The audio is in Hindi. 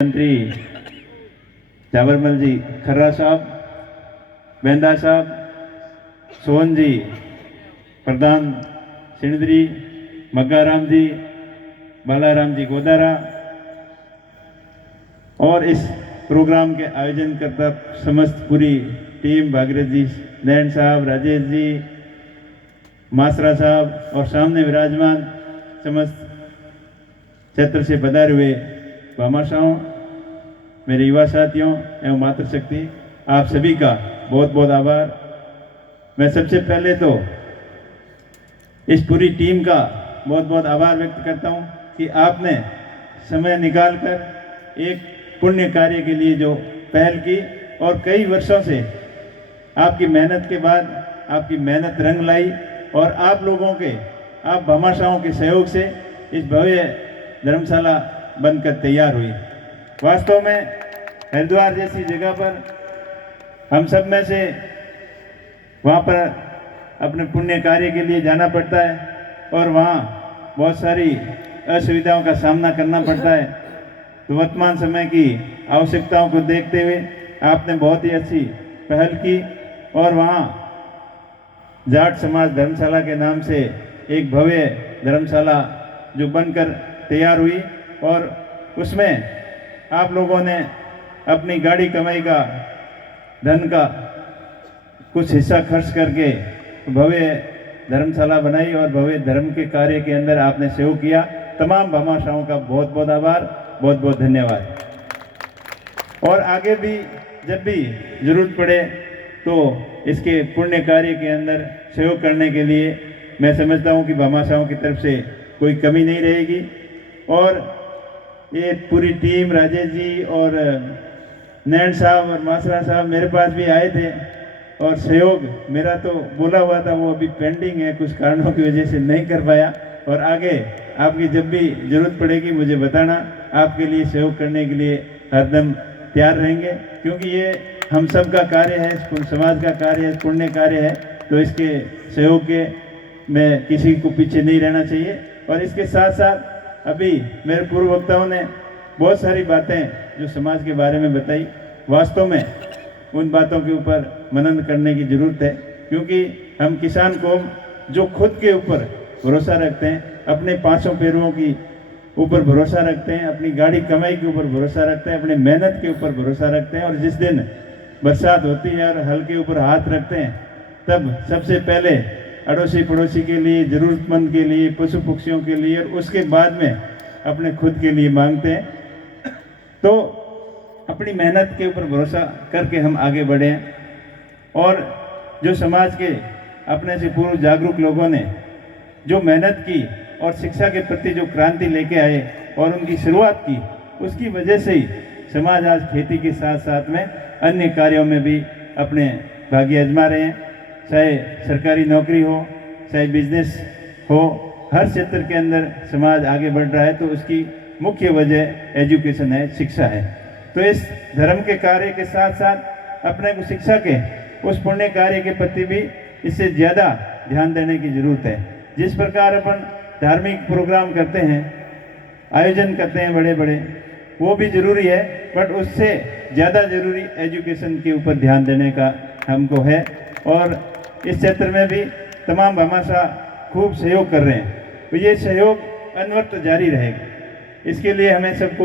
मंत्री जावरमल जी खर्रा साहब, बेंदा साहब, सोहन जी, प्रधान सिंधरी, मग्गाराम जी, बालाराम जी गोदारा और इस प्रोग्राम के आयोजन करता समस्त पूरी टीम, भागीरथ जी, नैन साहब, राजेश जी, मासरा साहब और सामने विराजमान समस्त क्षेत्र से पधारे हुए भामाशाहों, मेरे युवा साथियों एवं मातृशक्ति, आप सभी का बहुत बहुत आभार। मैं सबसे पहले तो इस पूरी टीम का बहुत बहुत आभार व्यक्त करता हूं कि आपने समय निकालकर एक पुण्य कार्य के लिए जो पहल की और कई वर्षों से आपकी मेहनत के बाद आपकी मेहनत रंग लाई और आप लोगों के, आप भामाशाहों के सहयोग से इस भव्य धर्मशाला बनकर तैयार हुई। वास्तव में हरिद्वार जैसी जगह पर हम सब में से वहाँ पर अपने पुण्य कार्य के लिए जाना पड़ता है और वहाँ बहुत सारी असुविधाओं का सामना करना पड़ता है। तो वर्तमान समय की आवश्यकताओं को देखते हुए आपने बहुत ही अच्छी पहल की और वहाँ जाट समाज धर्मशाला के नाम से एक भव्य धर्मशाला जो बनकर तैयार हुई और उसमें आप लोगों ने अपनी गाड़ी कमाई का धन का कुछ हिस्सा खर्च करके भव्य धर्मशाला बनाई और भव्य धर्म के कार्य के अंदर आपने सहयोग किया। तमाम भामाशाहों का बहुत बहुत आभार, बहुत बहुत धन्यवाद। और आगे भी जब भी जरूरत पड़े तो इसके पुण्य कार्य के अंदर सहयोग करने के लिए मैं समझता हूँ कि भामाशाहों की तरफ से कोई कमी नहीं रहेगी। और ये पूरी टीम, राजेश जी और नैन साहब और मासरा साहब मेरे पास भी आए थे और सहयोग मेरा तो बोला हुआ था, वो अभी पेंडिंग है, कुछ कारणों की वजह से नहीं कर पाया। और आगे आपकी जब भी जरूरत पड़ेगी मुझे बताना, आपके लिए सहयोग करने के लिए हरदम तैयार रहेंगे, क्योंकि ये हम सब का कार्य है, समाज का कार्य है, पुण्य कार्य है। तो इसके सहयोग के में किसी को पीछे नहीं रहना चाहिए। और इसके साथ साथ अभी मेरे पूर्व वक्ताओं ने बहुत सारी बातें जो समाज के बारे में बताई, वास्तव में उन बातों के ऊपर मनन करने की जरूरत है, क्योंकि हम किसान कौम जो खुद के ऊपर भरोसा रखते हैं, अपने पांचों पैरों की ऊपर भरोसा रखते हैं, अपनी गाड़ी कमाई के ऊपर भरोसा रखते हैं, अपने मेहनत के ऊपर भरोसा रखते हैं। और जिस दिन बरसात होती है और हल के ऊपर हाथ रखते हैं, तब सबसे पहले अड़ोसी पड़ोसी के लिए, जरूरतमंद के लिए, पशु पक्षियों के लिए और उसके बाद में अपने खुद के लिए मांगते हैं। तो अपनी मेहनत के ऊपर भरोसा करके हम आगे बढ़े। और जो समाज के अपने से पूर्व जागरूक लोगों ने जो मेहनत की और शिक्षा के प्रति जो क्रांति लेके आए और उनकी शुरुआत की, उसकी वजह से ही समाज आज खेती के साथ साथ में अन्य कार्यों में भी अपने भाग्य आजमा रहे हैं। चाहे सरकारी नौकरी हो, चाहे बिजनेस हो, हर क्षेत्र के अंदर समाज आगे बढ़ रहा है। तो उसकी मुख्य वजह एजुकेशन है, शिक्षा है। तो इस धर्म के कार्य के साथ साथ अपने को शिक्षा के उस पुण्य कार्य के प्रति भी इससे ज़्यादा ध्यान देने की जरूरत है। जिस प्रकार अपन धार्मिक प्रोग्राम करते हैं, आयोजन करते हैं बड़े बड़े, वो भी जरूरी है, बट उससे ज़्यादा जरूरी एजुकेशन के ऊपर ध्यान देने का हमको है। और इस क्षेत्र में भी तमाम भामाशाह खूब सहयोग कर रहे हैं। तो ये सहयोग अनवरत जारी रहेगा। इसके लिए हमें सबको